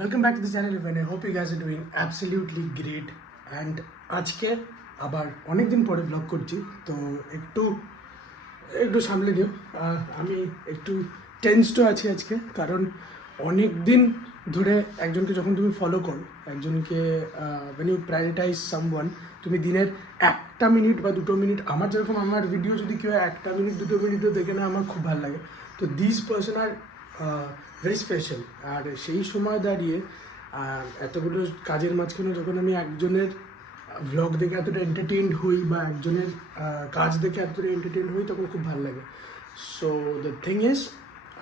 Welcome back to the channel and I hope you guys are doing absolutely great and আজকে আবার অনেক দিন পরে ব্লগ করছি তো একটু সামলে নিও আমি একটু টেন্সড আছি আজকে কারণ অনেক দিন ধরে একজনকে যখন তুমি ফলো করো একজনকে when you prioritize someone তুমি দিনের 1 মিনিট বা 2 মিনিট আমার যেরকম আমার ভিডিও যদি কেউ 1 মিনিট 2 মিনিটও দেখে না আমার খুব ভালো লাগে তো this person are very special আর সেই সময় দাঁড়িয়ে এতগুলো কাজের মাঝখানে যখন আমি একজনের ভ্লগ দেখে এতটা এন্টারটেইনড হই বা একজনের কাজ দেখে এতটা এন্টারটেইনড হই তখন খুব ভালো লাগে সো দ্য থিং ইজ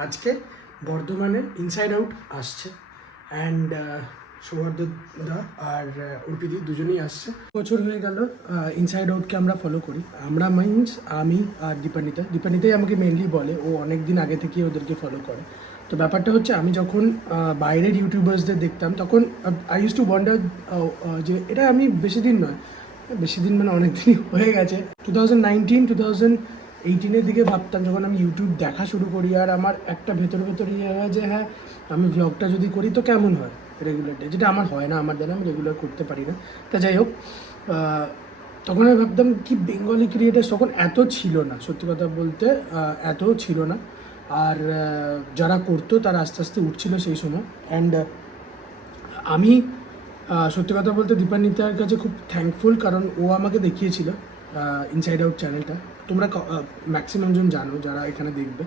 আজকে বর্ধমানের ইনসাইড আউট আসছে অ্যান্ড সৌহার্দ্য দা আর অর্পিদি দুজনেই আসছে বছর হয়ে গেল ইনসাইড আউটকে আমরা ফলো করি আমরা মিনস আমি আর দীপানিতাই আমাকে মেনলি বলে ও অনেক দিন আগে থেকেই ওদেরকে ফলো করে তো ব্যাপারটা হচ্ছে আমি যখন বাইরের ইউটিউবার্সদের দেখতাম তখন আই ইউজ টু ওয়ান্ডার যে এটা আমি বেশি দিন মানে অনেক দিনই হয়ে গেছে 2018 দিকে ভাবতাম যখন আমি ইউটিউব দেখা শুরু করি আর আমার একটা ভেতরে ইয়ে হয় যে হ্যাঁ আমি ভ্লগটা যদি করি তো কেমন হয় রেগুলারটা যেটা আমার হয় না আমার দ্বারা আমি রেগুলার করতে পারি না তা যাই হোক তখন আমি ভাবতাম কি বেঙ্গলি ক্রিয়েটার্স তখন এত ছিল না সত্যি কথা বলতে এত ছিল না আর যারা করতো তারা আস্তে আস্তে উঠছিল সেই সময় অ্যান্ড আমি সত্যি কথা বলতে দীপানিতার কাছে খুব থ্যাঙ্কফুল কারণ ও আমাকে দেখিয়েছিল ইনসাইড আউট চ্যানেলটা তোমরা ম্যাক্সিমাম জন জানো যারা এখানে দেখবে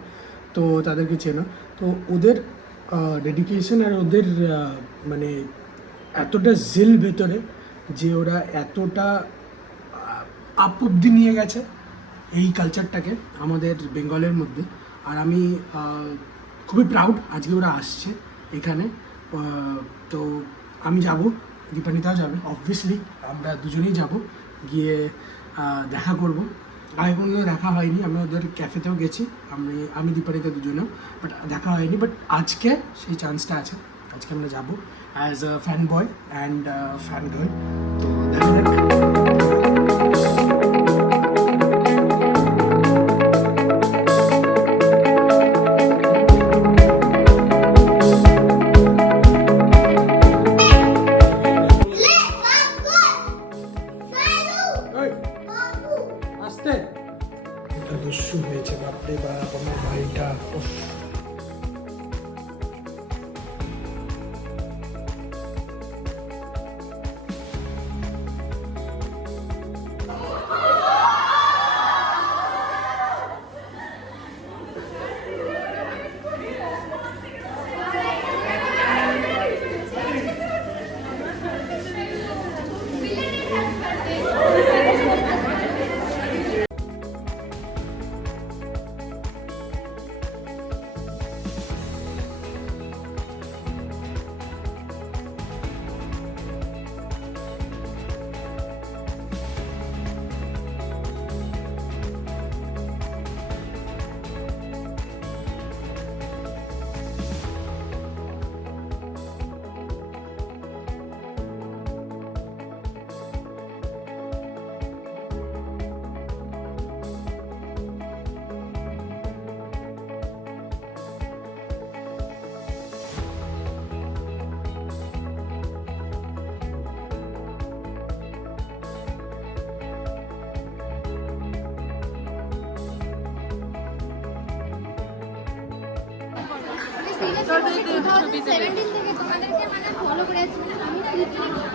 তো তাদেরকে চেনো তো ওদের ডেডিকেশন আর ওদের মানে এতটা জিল ভেতরে যে ওরা এতটা আপ অব্দি নিয়ে গেছে এই কালচারটাকে আমাদের বেঙ্গলের মধ্যে আর আমি খুবই প্রাউড আজকে ওরা আসছে এখানে তো আমি যাব দীপানিতাও যাবে অবভিয়াসলি আমরা দুজনেই যাব গিয়ে দেখা করব আগে কোনো দেখা হয়নি আমি ওদের ক্যাফেতেও গেছি আমি দীপানিতা দুজনেও বাট দেখা হয়নি বাট আজকে সেই চান্সটা আছে আজকে আমরা যাব as a fan boy and fan girl তো দেখা যাক দস্যু হয়েছে বাপরে বাপ আমার ভাইটা থেকে তোমাদেরকে মানে ফলো করে আছি আমি না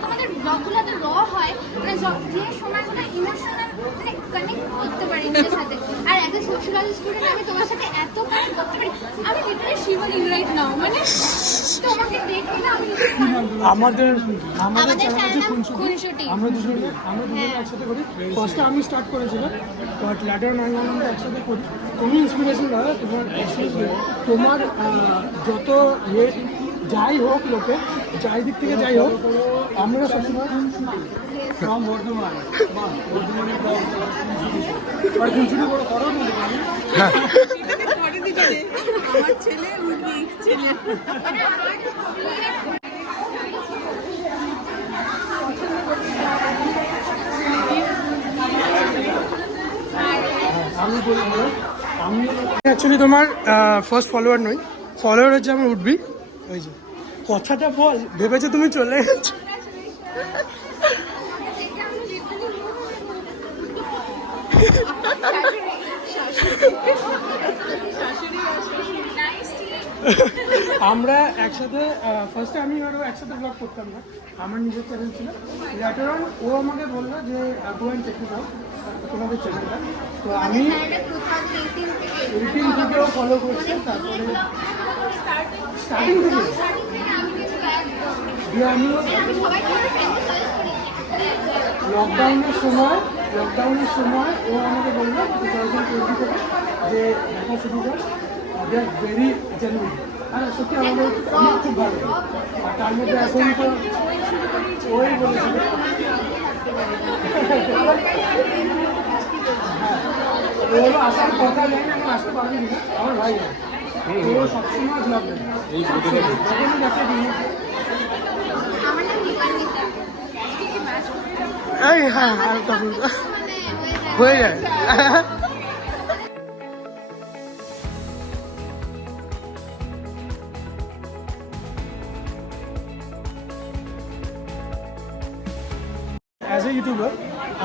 আমাদের ব্লগগুলোতে র হয় মানে যে সময়গুলো ইমোশনাল মানে কানেক্ট করতে পারি নিজের সাথে আর অ্যাজ এ সোশ্যালজি স্টুডেন্ট আমি তোমার সাথে এত কানেক্ট করতে পারি আমি লিটারালি শিভারিং রাইট নাও মানে তোমাকে দেখে না আমি আমাদের চ্যানেল খুনসুটি আমরা দুজনে একসাথে করি ফার্স্টে আমি স্টার্ট করেছিলাম বাট ল্যাটার আমরা একসাথে করি তুমি ইন্সপিরেশন দাদা তোমার যত রেট যাই হোক লোকে যাই দিক থেকে যাই হোক আমরা সবসময় ফ্রম বর্ধমান আর খুনসুটি বড় করো হ্যাঁ আমার ছেলে উনি ছেলে আমি বলি আমি অ্যাকচুয়ালি তোমার ফার্স্ট ফলোয়ার নই ফলোয়ার হচ্ছে আমার উঠবি ওই যে কথাটা বল, ভেবেছো তুমি চলে গেছো। আমরা একসাথে ফার্স্টে আমি আরও একসাথে ব্লগ করতাম না, আমার নিজের চ্যানেল ছিল। লেটার অন ও আমাকে বললো যে go and check it out তোমাদের চ্যানেলটা। তো আমি 18 থেকেও ফলো করছি, তারপরে স্টার্টিং থেকে দিয়ে আমি লকডাউনের সময় ও আমাকে বললো 2020 থেকে যে দেখা শুরু কর, দে আর ভেরি জেনুইন। আর সত্যি আমার খুব ভালো লাগে। আর তার মধ্যে এখন তো ওই বলেছিল হ্যাঁ, ও হলো আসার কথা নেই, এখন আসতে পারবি না, আমার ভাই ও সবসময় ব্লগ দেয়, যখনই দেখা দিই। এই হ্যাঁ হালকা ফুলকা হয়ে যায়। অ্যাজ এ ইউটিউবার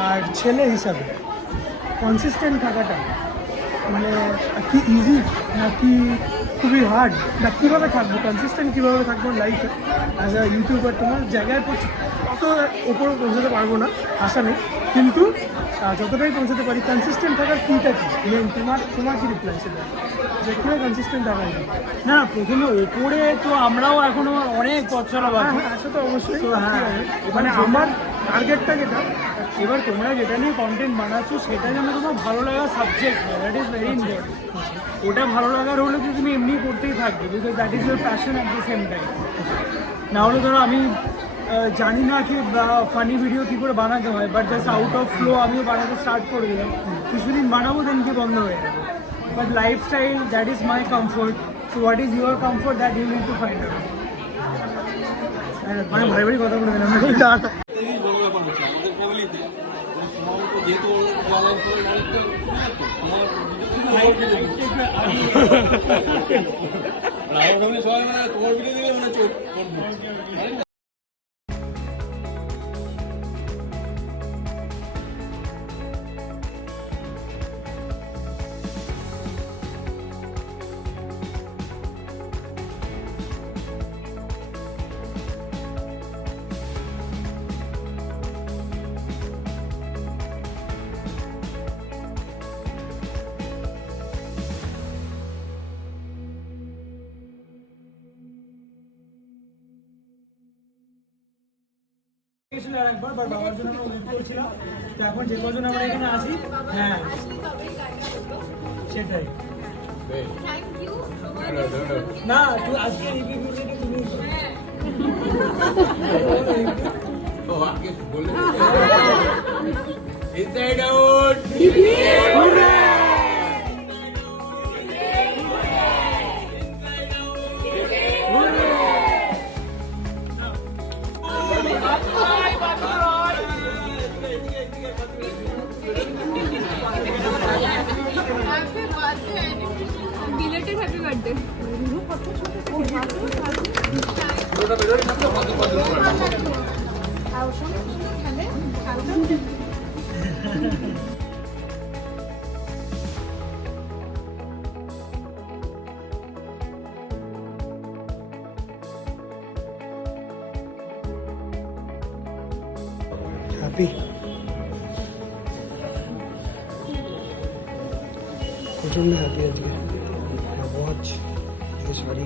আর ছেলে হিসাবে কনসিস্টেন্ট থাকাটা মানে কি ইজি নাকি খুবই হার্ড, না কীভাবে থাকবো কনসিস্টেন্ট, কীভাবে থাকবো লাইফে অ্যাজ আ ইউটিউবার? তোমার জায়গায় অত ওপরে পৌঁছাতে পারবো না, আশা নেই, কিন্তু যতটাই পৌঁছাতে পারি কনসিস্টেন্ট থাকার কীটা কি মেন? তোমার কি রিপ্লাই সেটা, যে কীভাবে কনসিস্টেন্ট থাকা যায়? না প্রথমে ওপরে তো আমরাও এখনো অনেক পথ চলা বাকি। হ্যাঁ আসলে তো অবশ্যই। তো হ্যাঁ, মানে আমার টার্গেটটা যেটা, এবার তোমরা যেটা নিয়ে কন্টেন্ট বানাচ্ছ সেটা যেন তোমার ভালো লাগার সাবজেক্ট হয়, দ্যাট ইজ ভেরি ইম্পর্টেন্ট। ওটা ভালো লাগার হলে তো তুমি এমনি করতেই থাকবে, because that is your passion at the same time. না হলে ধরো আমি জানি না কি ফানি ভিডিও কী করে বানাতে হয়, but just out of flow আমিও বানাতে স্টার্ট করে দিলাম, কিছুদিন বানাবো দেন কি বন্ধ হয়ে যাবে। But lifestyle, that is my comfort, so what is your comfort, that you need to find out. মানে ভাই ভাই কথা বলে দিলাম না। আর একবার বাবার জন্য আমরা ওয়েট করছিলাম, তো এখন যে কজন আমরা এখানে আছি, হ্যাঁ সেটাই। না তুই আজকে এই ভিডিওটা তুমি inside out Belated happy birthday. Happy প্রচন্ড হ্যাপি আজকে ওয়াচ শাড়ি